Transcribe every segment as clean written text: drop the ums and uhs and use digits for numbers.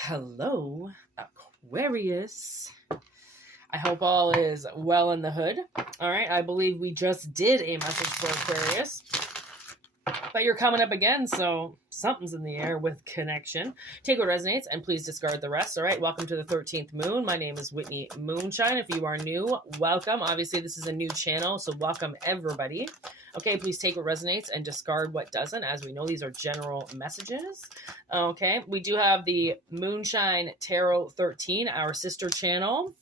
Hello, Aquarius. I hope all is well in the hood. All right, I believe we just did a message for Aquarius, but you're coming up again, so something's in the air with connection. Take what resonates and please discard the rest. All right, welcome to the 13th moon. My name is Whitney Moonshine. If you are new, welcome. Obviously, this is a new channel, so welcome everybody. Okay, please take what resonates and discard what doesn't. As we know, these are general messages. Okay, we do have the Moonshine Tarot 13, our sister channel,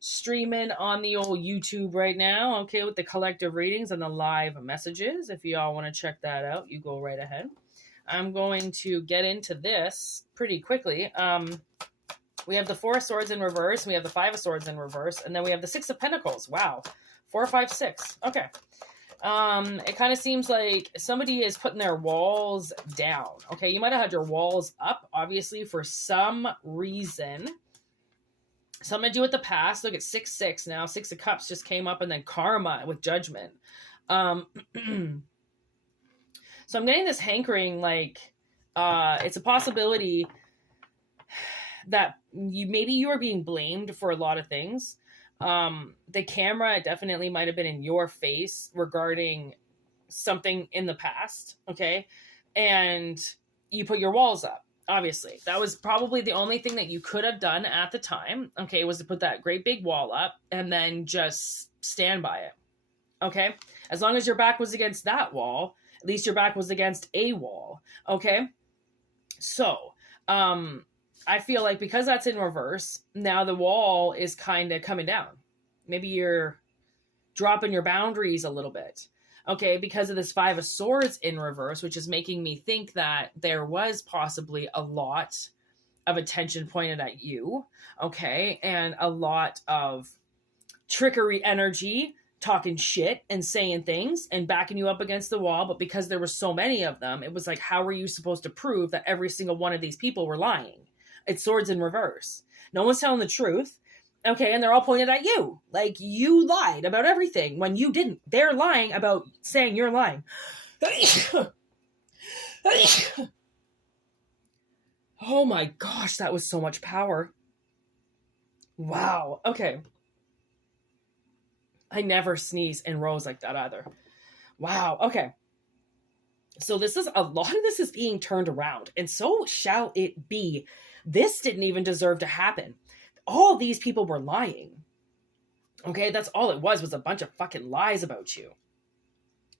streaming on the old YouTube right now, okay, with the collective readings and the live messages. If you all want to check that out, you go right ahead. I'm going to get into this pretty quickly. We have the Four of Swords in reverse, we have the Five of Swords in reverse, and then we have the Six of Pentacles. Wow. 4, 5, 6. Okay. It kind of seems like somebody is putting their walls down. Okay, you might have had your walls up, obviously, for some reason. Something to do with the past. Look at 6, 6 now. 6 of Cups just came up, and then Karma with Judgment. So I'm getting this hankering, like, it's a possibility that you are being blamed for a lot of things. The camera definitely might have been in your face regarding something in the past, okay? And you put your walls up, obviously. That was probably the only thing that you could have done at the time, okay, was to put that great big wall up and then just stand by it, okay? As long as your back was against that wall, at least your back was against a wall, okay? So, I feel like because that's in reverse, now the wall is kind of coming down. Maybe you're dropping your boundaries a little bit. Okay, because of this Five of Swords in reverse, which is making me think that there was possibly a lot of attention pointed at you. Okay, and a lot of trickery energy, talking shit and saying things and backing you up against the wall. But because there were so many of them, it was like, how were you supposed to prove that every single one of these people were lying? It's swords in reverse. No one's telling the truth. Okay, and they're all pointed at you. Like, you lied about everything when you didn't. They're lying about saying you're lying. Oh my gosh, that was so much power. Wow. Okay. I never sneeze in rows like that either. Wow. Okay. So a lot of this is being turned around, and so shall it be. This didn't even deserve to happen. All these people were lying. Okay, that's all it was a bunch of fucking lies about you.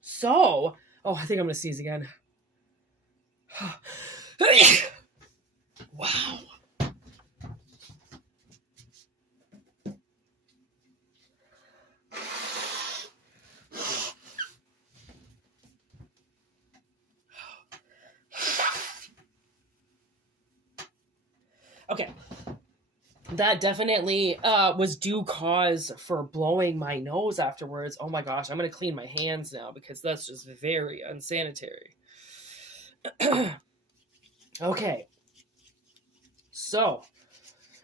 So, I think I'm going to sneeze again. Wow. Okay. That definitely was due cause for blowing my nose afterwards. Oh my gosh, I'm going to clean my hands now because that's just very unsanitary. Okay. So,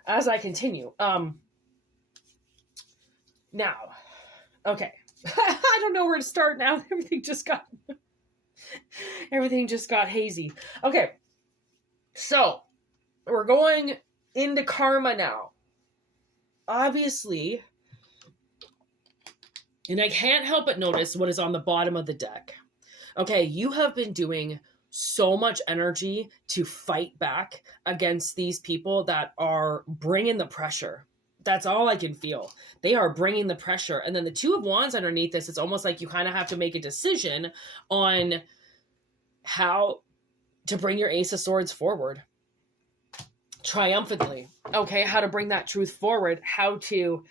as I continue, now, okay. I don't know where to start now. Everything just got hazy. Okay. So, we're going into karma now. Obviously, and I can't help but notice what is on the bottom of the deck. Okay, you have been doing so much energy to fight back against these people that are bringing the pressure. That's all I can feel. They are bringing the pressure. And then the Two of Wands underneath this, it's almost like you kind of have to make a decision on how to bring your Ace of Swords forward. Triumphantly. Okay, how to bring that truth forward, how to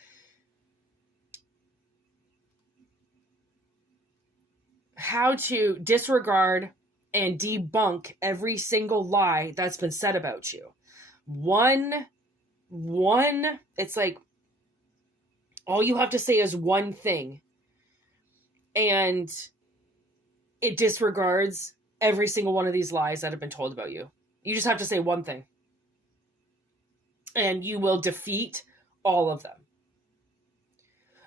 disregard and debunk every single lie that's been said about you. One, it's like all you have to say is one thing, and it disregards every single one of these lies that have been told about you. You just have to say one thing, and you will defeat all of them.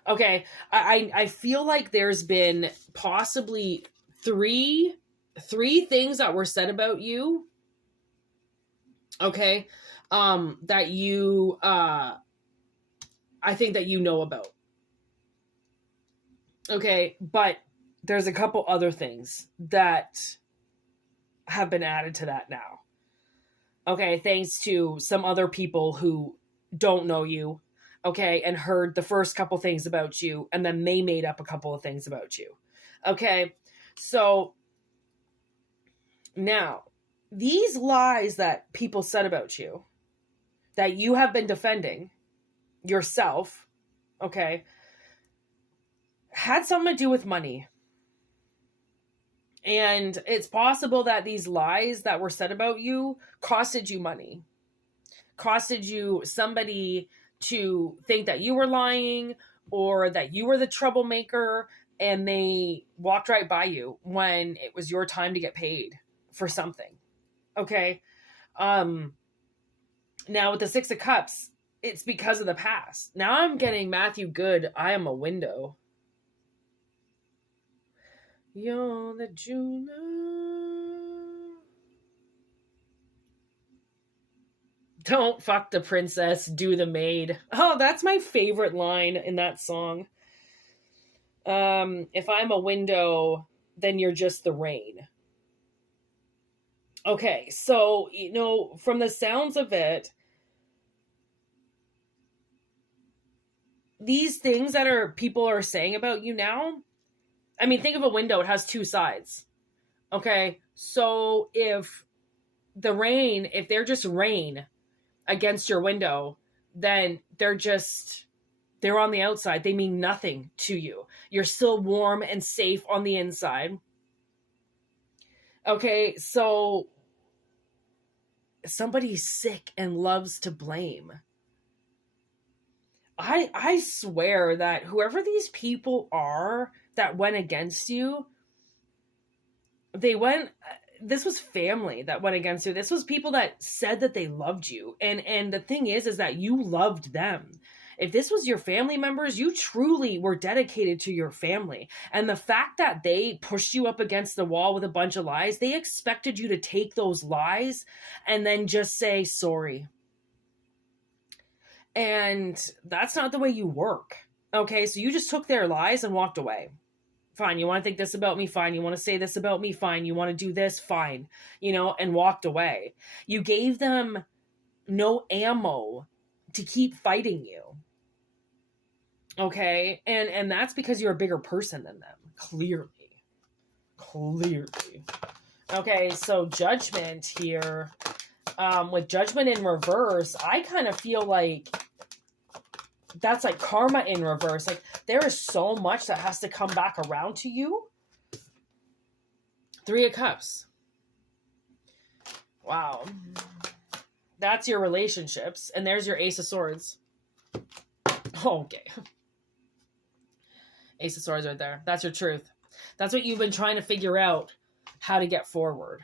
Okay, I feel like there's been possibly three things that were said about you Okay. That you, I think that you know about. Okay. But there's a couple other things that have been added to that now. Okay. Thanks to some other people who don't know you. Okay. And heard the first couple things about you. And then they made up a couple of things about you. Okay. So now, these lies that people said about you, that you have been defending yourself, okay, had something to do with money. And it's possible that these lies that were said about you costed you money, costed you somebody to think that you were lying or that you were the troublemaker, and they walked right by you when it was your time to get paid for something. Okay. Now with the Six of Cups, it's because of the past. Now I'm getting Matthew Good, I Am a Window. You're the Juno. Don't fuck the princess, do the maid. Oh, that's my favorite line in that song. If I'm a window, then you're just the rain. Okay, so, from the sounds of it, these things that people are saying about you now, I mean, think of a window, it has two sides. Okay, so if they're just rain against your window, then they're on the outside. They mean nothing to you. You're still warm and safe on the inside. Okay, so somebody's sick and loves to blame. I swear that whoever these people are that went against you, this was family that went against you. This was people that said that they loved you. And the thing is that you loved them. If this was your family members, you truly were dedicated to your family. And the fact that they pushed you up against the wall with a bunch of lies, they expected you to take those lies and then just say sorry. And that's not the way you work. Okay, so you just took their lies and walked away. Fine, you want to think this about me? Fine. You want to say this about me? Fine. You want to do this? Fine. And walked away. You gave them no ammo to keep fighting you. Okay, and that's because you're a bigger person than them. Clearly. Okay, so Judgment here. With Judgment in reverse, I kind of feel like that's like karma in reverse. Like, there is so much that has to come back around to you. Three of Cups. Wow. That's your relationships. And there's your Ace of Swords. Okay. Ace of Swords right there. That's your truth. That's what you've been trying to figure out, how to get forward.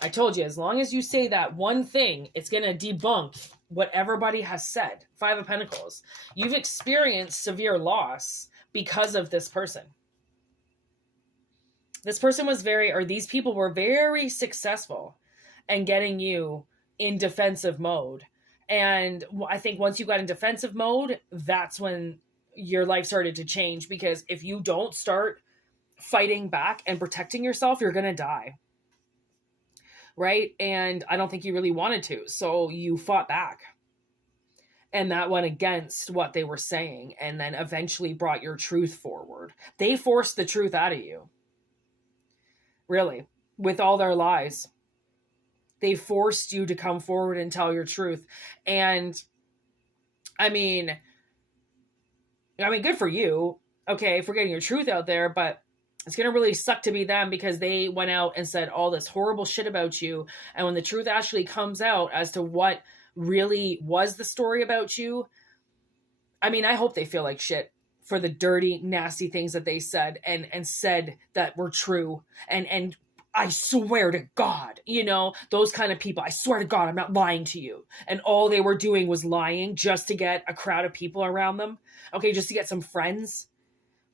I told you, as long as you say that one thing, it's going to debunk what everybody has said. Five of Pentacles. You've experienced severe loss because of this person. This person these people were very successful in getting you in defensive mode. And I think once you got in defensive mode, that's when your life started to change. Because if you don't start fighting back and protecting yourself, you're going to die. Right? And I don't think you really wanted to. So you fought back. And that went against what they were saying. And then eventually brought your truth forward. They forced the truth out of you. Really. With all their lies. They forced you to come forward and tell your truth. And I mean, good for you. Okay, for getting your truth out there. But it's going to really suck to be them, because they went out and said all this horrible shit about you. And when the truth actually comes out as to what really was the story about you, I mean, I hope they feel like shit for the dirty, nasty things that they said and said that were true. And I swear to God, those kind of people, I swear to God, I'm not lying to you. And all they were doing was lying just to get a crowd of people around them. Okay, just to get some friends.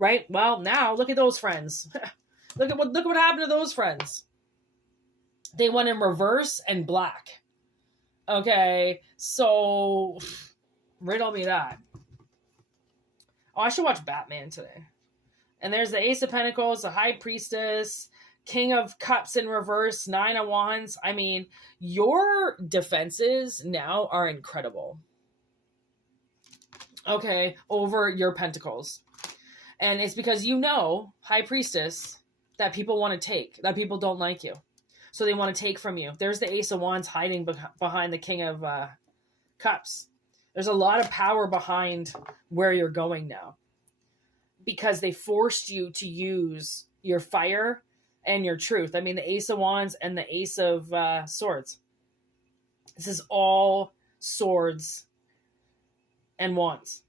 Right? Well, now look at those friends. look at what happened to those friends. They went in reverse and black. Okay, so riddle me that. Oh, I should watch Batman today. And there's the Ace of Pentacles, the High Priestess, King of Cups in reverse, Nine of Wands. I mean, your defenses now are incredible. Okay, over your pentacles. And it's because you know, High Priestess, that people want to take, that people don't like you. So they want to take from you. There's the Ace of Wands hiding behind the King of Cups. There's a lot of power behind where you're going now. Because they forced you to use your fire and your truth. I mean, the Ace of Wands and the Ace of Swords. This is all swords and wands.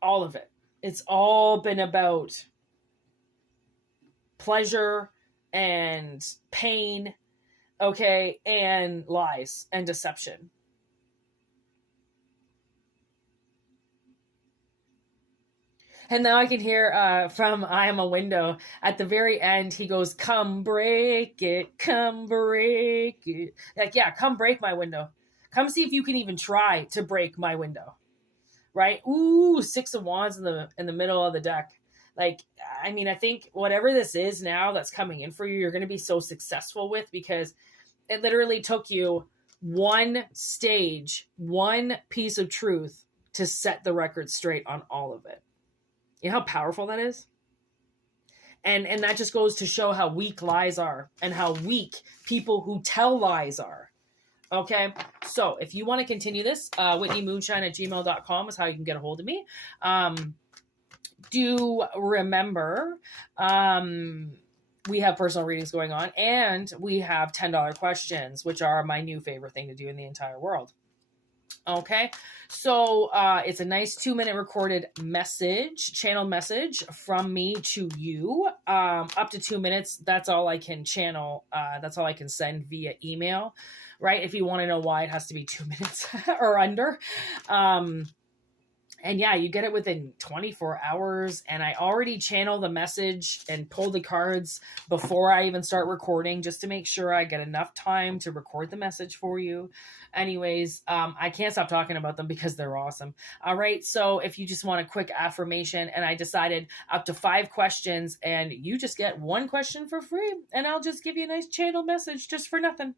All of it. It's all been about pleasure and pain, okay, and lies and deception. And now I can hear from I Am a Window at the very end. He goes, come break it, come break it. Like, yeah, come break my window. Come see if you can even try to break my window. Right? Ooh, Six of Wands in the middle of the deck. Like, I mean, I think whatever this is now that's coming in for you, you're going to be so successful with, because it literally took you one stage, one piece of truth to set the record straight on all of it. You know how powerful that is? And that just goes to show how weak lies are and how weak people who tell lies are. Okay? So if you want to continue this, whitneymoonshine@gmail.com is how you can get a hold of me. Do remember, we have personal readings going on, and we have $10 questions, which are my new favorite thing to do in the entire world. Okay, so it's a nice 2-minute recorded message, channel message from me to you, up to 2 minutes. That's all I can channel. That's all I can send via email, right? If you want to know why it has to be 2 minutes or under. And yeah, you get it within 24 hours. And I already channel the message and pull the cards before I even start recording, just to make sure I get enough time to record the message for you. Anyways, I can't stop talking about them because they're awesome. All right. So if you just want a quick affirmation, and I decided up to 5 questions, and you just get 1 question for free, and I'll just give you a nice channel message just for nothing.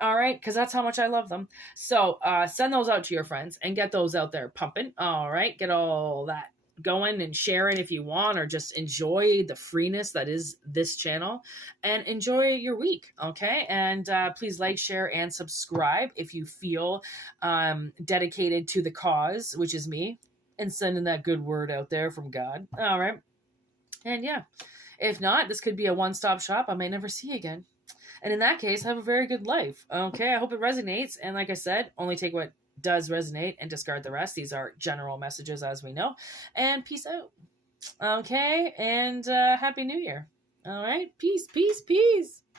All right. Because that's how much I love them. So send those out to your friends and get those out there pumping. All right. Get all that going and sharing if you want, or just enjoy the freeness that is this channel, and enjoy your week. Okay. And please like, share, and subscribe if you feel dedicated to the cause, which is me, and sending that good word out there from God. All right. And yeah, if not, this could be a one-stop shop I may never see again. And in that case, have a very good life. Okay. I hope it resonates. And like I said, only take what does resonate and discard the rest. These are general messages, as we know. And peace out. Okay. And Happy New Year. All right. Peace, peace, peace.